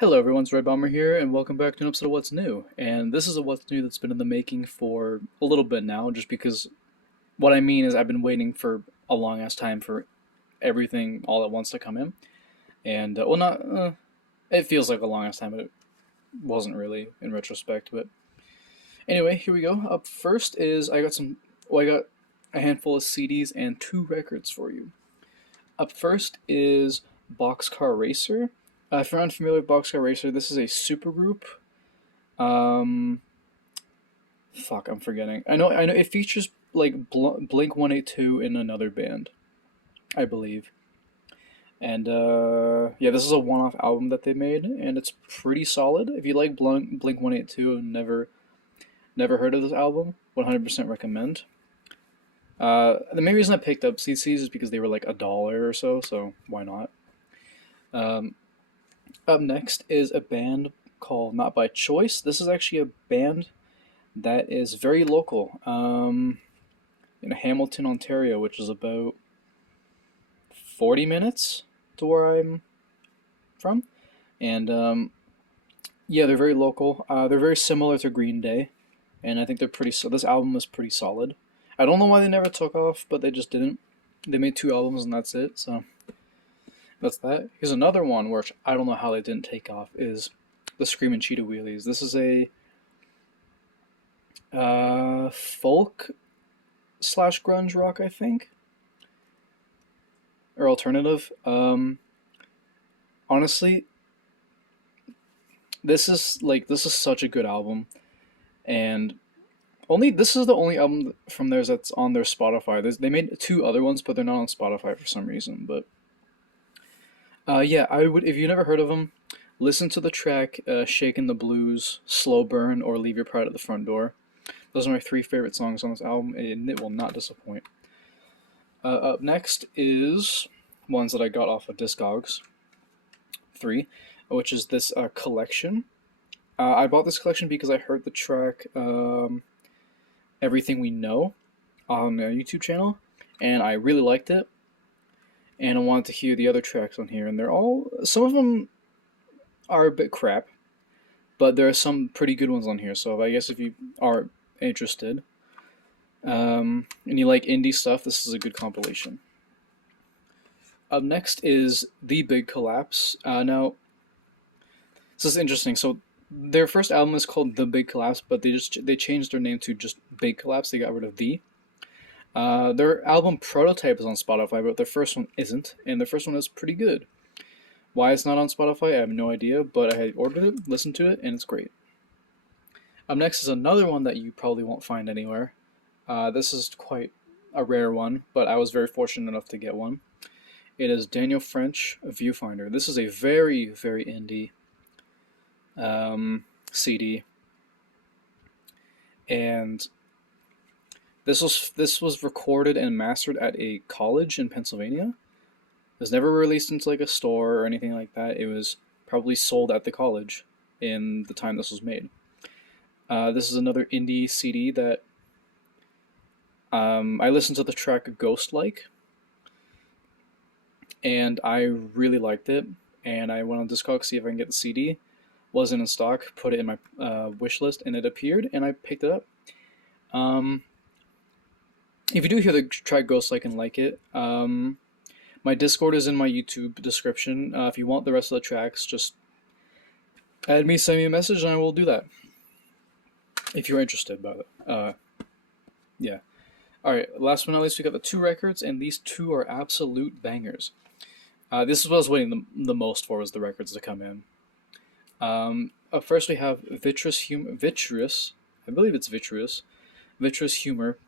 Hello everyone, it's Red Bomber here, and welcome back to an episode of What's New. And this is a What's New that's been in the making for a little bit now, just because what I mean is I've been waiting for a long ass time for everything all at once to come in. And, well, not, it feels like a long ass time, but it wasn't really in retrospect. But anyway, here we go. Up first is I got a handful of CDs and two records for you. Up first is Boxcar Racer. If you're unfamiliar with Boxcar Racer, this is a supergroup. Um, I'm forgetting. I know. It features like Blink 182 in another band, I believe. And yeah, this is a one-off album that they made, and it's pretty solid. If you like Blink 182 and never heard of this album, 100% recommend. The main reason I picked up CCs is because they were like $1 or so, so why not? Um, Up next is a band called Not by Choice. This is actually a band that is very local, in Hamilton, Ontario, which is about 40 minutes to where I'm from. And yeah, they're very local. They're very similar to Green Day, and I think they're pretty. So this album is pretty solid. I don't know why they never took off, but they just didn't. They made two albums and that's it. So that's that. Here's another one which I don't know how they didn't take off. Is the Screamin' Cheetah Wheelies. This is a folk slash grunge rock, I think, or alternative. Honestly, this is such a good album, and only this is the only album from theirs that's on their Spotify. They made two other ones, but they're not on Spotify for some reason. But yeah, I would if you never heard of them, listen to the track "Shakin' the Blues," "Slow Burn," or "Leave Your Pride at the Front Door." Those are my three favorite songs on this album, and it will not disappoint. Up next is ones that I got off of Discogs 3, which is this collection. I bought this collection because I heard the track Everything We Know on a YouTube channel, and I really liked it. And I wanted to hear the other tracks on here, and some of them are a bit crap, but there are some pretty good ones on here. So I guess if you are interested, and you like indie stuff, this is a good compilation. Up next is The Big Collapse. Now, this is interesting. So their first album is called The Big Collapse, but they changed their name to just Big Collapse. They got rid of the. Their album Prototype is on Spotify, but their first one isn't, and their first one is pretty good. Why it's not on Spotify, I have no idea, but I ordered it, listened to it, and it's great. Up next is another one that you probably won't find anywhere. This is quite a rare one, but I was very fortunate enough to get one. It is Daniel French, Viewfinder. This is a very, very indie CD, and this was recorded and mastered at a college in Pennsylvania. It was never released into like a store or anything like that. It was probably sold at the college in the time this was made. This is another indie CD that I listened to the track Ghost Like, and I really liked it. And I went on Discogs to see if I can get the CD. Wasn't in stock. Put it in my wish list, and it appeared, and I picked it up. Um, if you do hear the track Ghost Like and like it, my Discord is in my YouTube description. If you want the rest of the tracks, just add me, send me a message, and I will do that. If you're interested, by the yeah. All right. Last but not least, we got the two records, and these two are absolute bangers. This is what I was waiting the most for, was the records to come in. Up first we have Vitreous. I believe it's Vitreous. Vitreous Humor.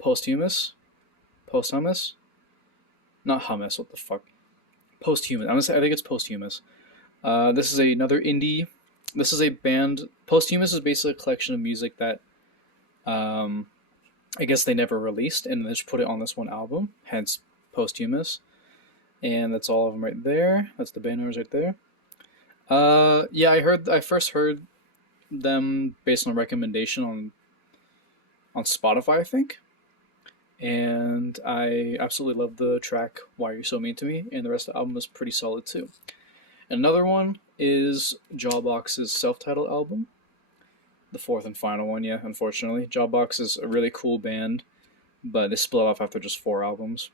Posthumous. Posthumous. Not hummus. What the fuck? Posthumous. I think it's Posthumous. This is another indie. This is a band. Posthumous is basically a collection of music that, I guess they never released, and they just put it on this one album. Hence, Posthumous. And that's all of them right there. That's the band owners right there. Yeah, I first heard them based on a recommendation on Spotify, I think. And I absolutely love the track "Why Are You So Mean to Me," and the rest of the album is pretty solid too. Another one is Jawbox's self-titled album, the fourth and final one. Yeah, unfortunately, Jawbox is a really cool band, but they split off after just 4 albums.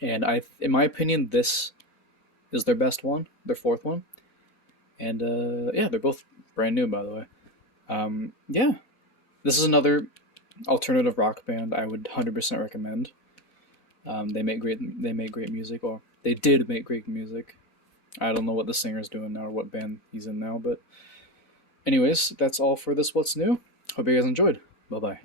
And in my opinion, this is their best one, their fourth one. And yeah, they're both brand new, by the way. Yeah, this is another alternative rock band I would 100% recommend. They make great music, or they did make great music. I don't know what the singer's doing now or what band he's in now, but anyways, that's all for this What's New. Hope you guys enjoyed. Bye bye.